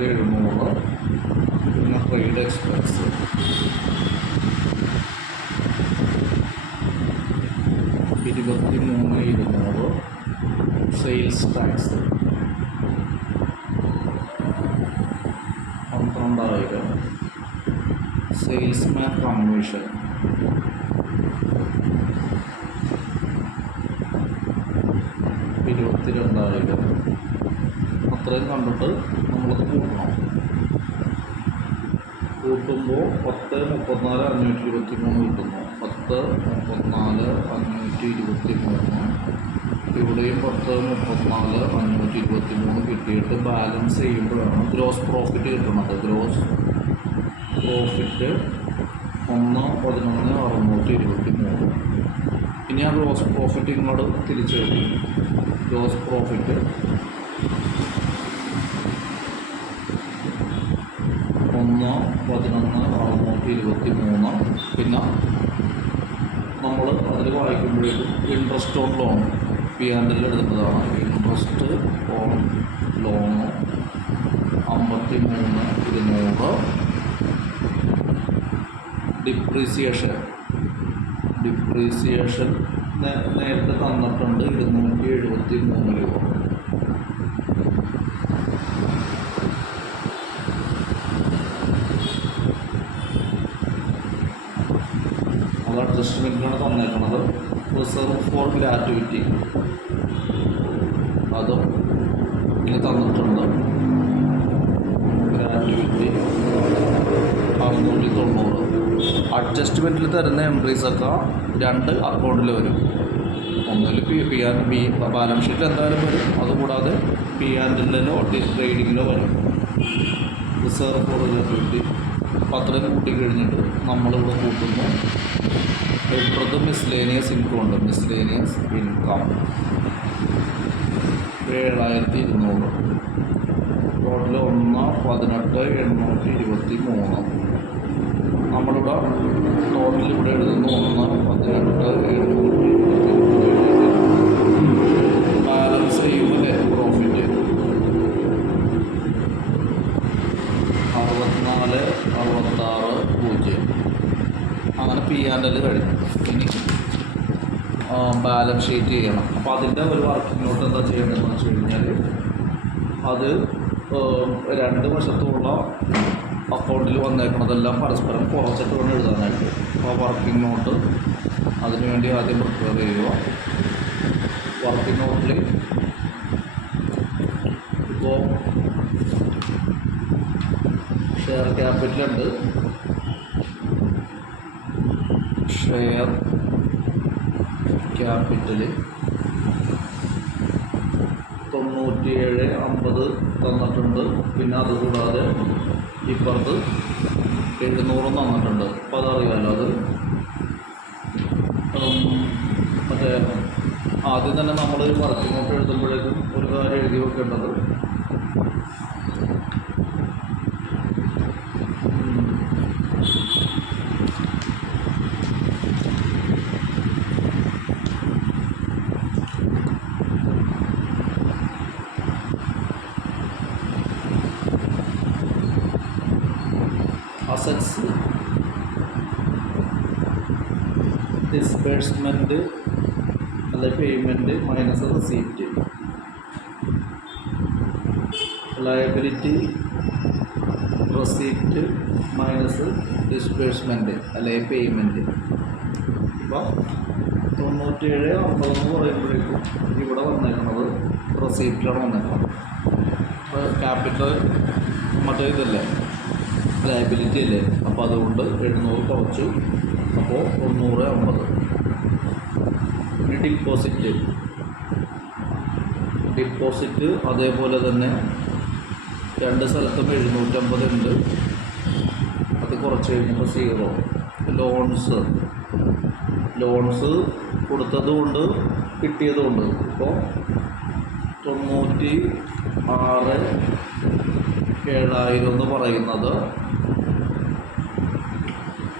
1700, പിന്നെ trade expense 23,200, sales tax 12,000, salesman commission 22,000. അത്രയും കണ്ടിട്ട് നമ്മളത് കൂട്ടണം. കൂട്ടുമ്പോൾ 10,34,523 കിട്ടുന്നു. 10,34,523. ഇവിടെയും 10,34,523 കിട്ടിയിട്ട് ബാലൻസ് ചെയ്യുമ്പോഴാണ് ഗ്രോസ് പ്രോഫിറ്റ് കിട്ടുന്നത്. Gross profit 1,11,623. ഇനി ആ ഗ്രോസ് പ്രോഫിറ്റ് ഇങ്ങോട്ട് തിരിച്ചെഴുതി. Gross profit 1,11,623. പിന്നെ നമ്മൾ അതിൽ വായിക്കുമ്പോഴേക്കും ഇൻട്രസ്റ്റ് ഓൺ ലോൺ P&L എടുക്കുന്നതാണ്. Interest on loan 53,200. ഡിപ്രീസിയേഷൻ നേരത്തെ തന്നിട്ടുണ്ട് 273 രൂപ. അത് അഡ്ജസ്റ്റ്മെൻറ്റിനാണ് തന്നേക്കുന്നത്. റിസർവ് ഫോർ ഗ്രാറ്റുവിറ്റി അതും ഇനി തന്നിട്ടുണ്ട്. ഗ്രാറ്റുവിറ്റി 690. അഡ്ജസ്റ്റ്മെൻറ്റിൽ തരുന്ന എൻട്രീസൊക്കെ 2 അക്കൗണ്ടിൽ വരും. ഒന്നിൽ ബാലൻസ് ഷീറ്റിൽ എന്തായാലും വരും. അതുകൂടാതെ P&L'ലോ ട്രേഡിങ്ങിലോ വരും. റിസർവ് ഫോർ ഗ്രാറ്റുവിറ്റി അത്രയും കൂട്ടി കഴിഞ്ഞിട്ട് നമ്മളിവിടെ കൂട്ടുന്നു. ഇപ്പുറത്ത് മിസ്ലേനിയസ് ഇൻകം ഉണ്ട്. Miscellaneous income 7,200. ടോട്ടൽ 1,18,823. നമ്മളിവിടെ ടോട്ടൽ ഇവിടെ എഴുതുന്നു 1,18,723. ബാലൻസ് ചെയ്യുമ്പോൾ നെറ്റ് പ്രോഫിറ്റ് 64,66,0. അങ്ങനെ P&L കഴിഞ്ഞു. ഇനി ബാലൻസ് ഷീറ്റ് ചെയ്യണം. അപ്പോൾ അതിൻ്റെ ഒരു വർക്കിംഗ് നോട്ട് എന്താ ചെയ്യേണ്ടതെന്ന് വെച്ച് കഴിഞ്ഞാൽ അത് 2 വശത്തുമുള്ള അക്കൗണ്ടിൽ വന്നേക്കുന്നതെല്ലാം പരസ്പരം കുറച്ചിട്ട് വേണം എഴുതാനായിട്ട്. അപ്പോൾ വർക്കിംഗ് നോട്ട് അതിനുവേണ്ടി ആദ്യം പ്രിപ്പയർ ചെയ്യുക. വർക്കിംഗ് നോട്ടിൽ ഇപ്പോൾ ഷെയർ ക്യാപിറ്റലുണ്ട്. ഷെയർ ക്യാപിറ്റൽ 97,50 തന്നിട്ടുണ്ട്. പിന്നെ അതുകൂടാതെ ഇപ്പുറത്ത് 700 തന്നിട്ടുണ്ട്. അപ്പോൾ അതറിയാമല്ലോ. അത് മറ്റേ ആദ്യം തന്നെ നമ്മൾ വർക്കിംഗ് നോട്ട് എഴുതുമ്പോഴേക്കും ഒരു കാര്യം എഴുതി വെക്കേണ്ടത് അസറ്റ്സ് ഡിസ്ബേഴ്സ്മെൻറ്റ് അല്ലെ payment minus receipt. Liability receipt minus disbursement അല്ലെ പേയ്മെൻറ്റ്. ഇപ്പോൾ 97,50 എന്ന് പറയുമ്പോഴേക്കും ഇവിടെ വന്നേക്കുന്നത് റെസീപ്റ്റിലാണ് വന്നേക്കുന്നത്. അപ്പോൾ ക്യാപിറ്റൽ മറ്റേ ഇതല്ലേ ലയബിലിറ്റി അല്ലേ. അപ്പോൾ അതുകൊണ്ട് 700 കുറച്ചു. അപ്പോൾ 950. ഇനി ഡിപ്പോസിറ്റ് അതേപോലെ തന്നെ 2 സ്ഥലത്തും 750 ഉണ്ട്. അത് കുറച്ച് കഴിഞ്ഞപ്പോൾ 0. ലോൺസ് കൊടുത്തതുകൊണ്ട് കിട്ടിയതുകൊണ്ട് ഇപ്പോൾ 96,700 എന്ന് പറയുന്നത്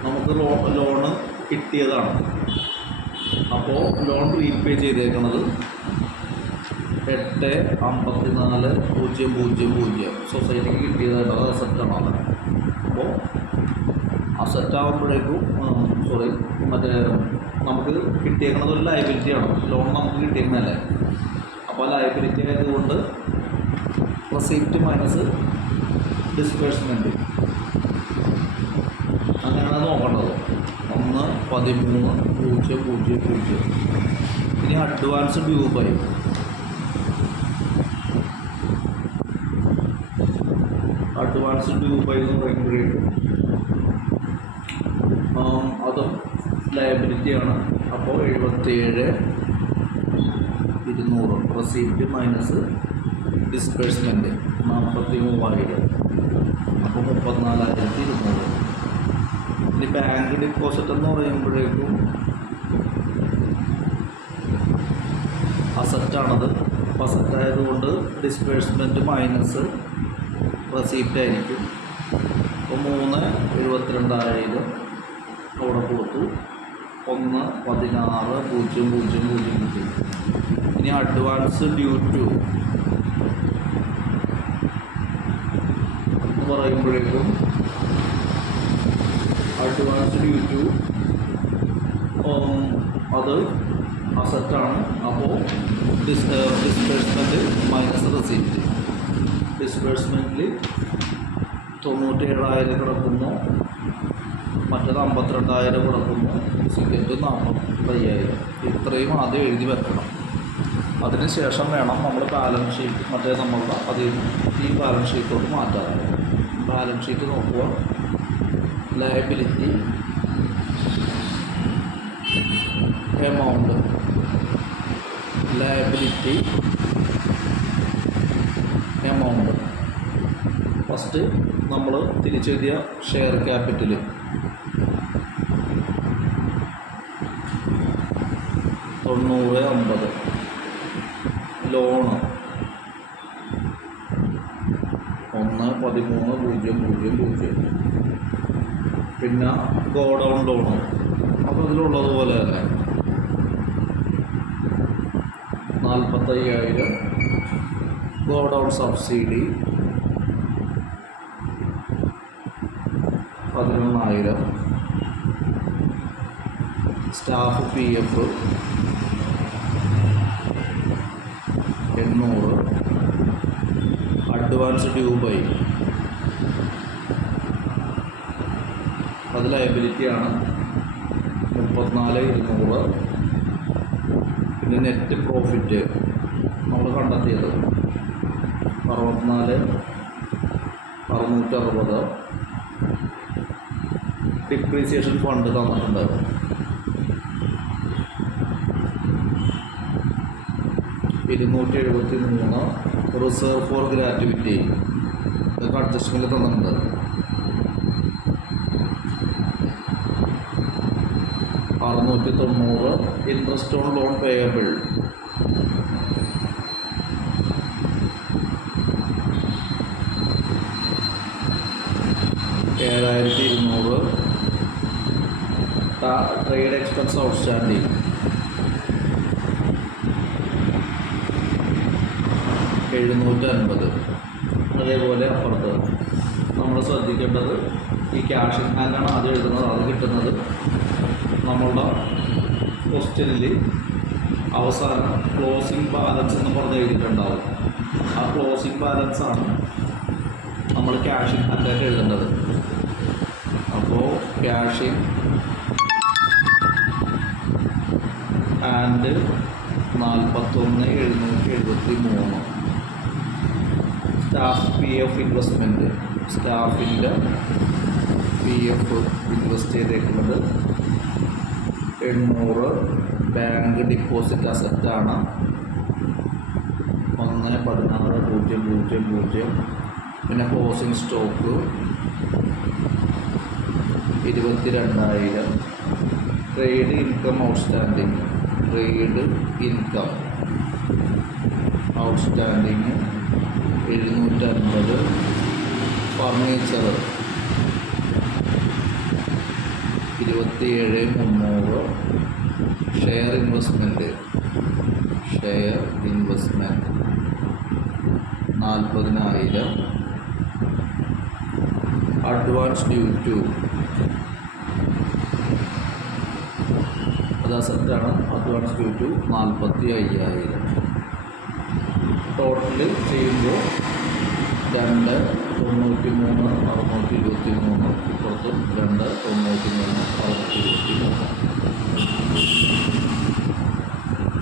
നമുക്ക് ലോണ് കിട്ടിയതാണ്. അപ്പോൾ ലോൺ റീപേ ചെയ്തേക്കുന്നത് 854,000 സൊസൈറ്റിക്ക് കിട്ടിയതായിട്ട് അത് അസറ്റാണ്. അപ്പോൾ അസറ്റാകുമ്പോഴേക്കും മറ്റേ നമുക്ക് കിട്ടിയേക്കുന്നത് ഒരു ലയബിലിറ്റിയാണ്. ലോൺ നമുക്ക് കിട്ടിയേക്കുന്നതല്ലേ. അപ്പോൾ ആ ലയബിലിറ്റി ആയതുകൊണ്ട് റെസിപ്റ്റ് മൈനസ് ഡിസ്ബേഴ്സ്മെൻറ്റ് അങ്ങനെയാണ് നോക്കേണ്ടത്. 1,13,000. ഇനി അഡ്വാൻസ് ഡ്യൂ ബൈ എന്ന് പറയുമ്പോഴേക്കും അതും ലയബിലിറ്റിയാണ്. അപ്പോൾ 77,200 റെസിപ്റ്റ് മൈനസ് ഡിസ്ബേഴ്സ്മെൻറ്റ് 43,000. അപ്പോൾ 34,200. ഇനി ബാങ്ക് ഡിപ്പോസിറ്റ് എന്ന് പറയുമ്പോഴേക്കും അസറ്റാണത്. അസറ്റായതുകൊണ്ട് ഡിസ്ബേഴ്സ്മെൻറ്റ് മൈനസ് റെസിപ്റ്റ് ആയിരിക്കും. അപ്പോൾ 3,72,000 അവിടെ കൊടുത്തു. 1,16,000 കിട്ടി. ഇനി അഡ്വാൻസ് ഡ്യൂ ടു എന്ന് പറയുമ്പോഴേക്കും അഡ്വാൻസ് ഡ്യൂ ടു അത് അസറ്റാണ്. അപ്പോൾ ഡിസ്ബേഴ്സ്മെൻറ്റ് മൈനസ് റെസിപ്റ്റ്. ഡിസ്ബേഴ്സ്മെൻറ്റിൽ 97,000 കിടക്കുന്നു, മറ്റേത് 52,000 കിടക്കുന്നു. സിഗരറ്റ് 45,000. ഇത്രയും ആദ്യം എഴുതി വെക്കണം. അതിനുശേഷം വേണം നമ്മൾ ബാലൻസ് ഷീറ്റ് നമ്മളുടെ ഈ ബാലൻസ് ഷീറ്റോട്ട് മാറ്റാറ്. ബാലൻസ് ഷീറ്റ് നോക്കുക. Liability amount, liability amount. First നമ്മൾ തിരിച്ചെഴുതിയ ഷെയർ ക്യാപിറ്റൽ 90,50. ലോണ് 1,13,000. പിന്നെ ഗോഡൗൺ ലോണ് അപ്പോൾ ഇതിലുള്ളതുപോലെ തന്നെ 45,000. Godown subsidy 11,000. Staff PF 800. Advance due by അത് ലയബിലിറ്റിയാണ് 34,200. പിന്നെ നെറ്റ് പ്രോഫിറ്റ് നമ്മൾ കണ്ടെത്തിയത് 64,660. ഡിപ്രീസിയേഷൻ ഫണ്ട് തന്നിട്ടുണ്ട്. $273. റിസർവ് ഫോർ ഗ്രാറ്റുവിറ്റി ഇതൊക്കെ അഡ്ജസ്റ്റ്മെൻറ്റ് തന്നിട്ടുണ്ട്. 690. Interest on loan payable 7,200. Trade expense outstanding 750. അതേപോലെ അപ്പുറത്ത് നമ്മൾ ശ്രദ്ധിക്കേണ്ടത് ഈ ക്യാഷ് ഇൻ ഹാൻഡാണ് ആദ്യം എഴുതുന്നത്. അത് കിട്ടുന്നത് നമ്മളുടെ ക്വസ്റ്റ്യനിൽ അവസാനം ക്ലോസിംഗ് ബാലൻസ് എന്ന് പറഞ്ഞ് എഴുതിയിട്ടുണ്ടാവും. ആ ക്ലോസിംഗ് ബാലൻസാണ് നമ്മൾ ക്യാഷ് ഇൻ ഹാൻഡായിട്ട് എഴുതേണ്ടത്. അപ്പോൾ cash in hand 41,773. Staff PF investment, സ്റ്റാഫിൻ്റെ PF ഇൻവെസ്റ്റ് ചെയ്തേക്കുന്നത് 800. ബാങ്ക് ഡിപ്പോസിറ്റ് അസറ്റാണ് 1,16,000. പിന്നെ closing stock 22,000. Trade income outstanding, trade income outstanding 750. Furniture 27,300. Share investment share investment 40,000. Advance due to അത് അസറ്റാണ്. Advance due to 45,000. ടോട്ടൽ ചെയ്യുമ്പോൾ 2,93,623 പുറത്തും 2,93,623.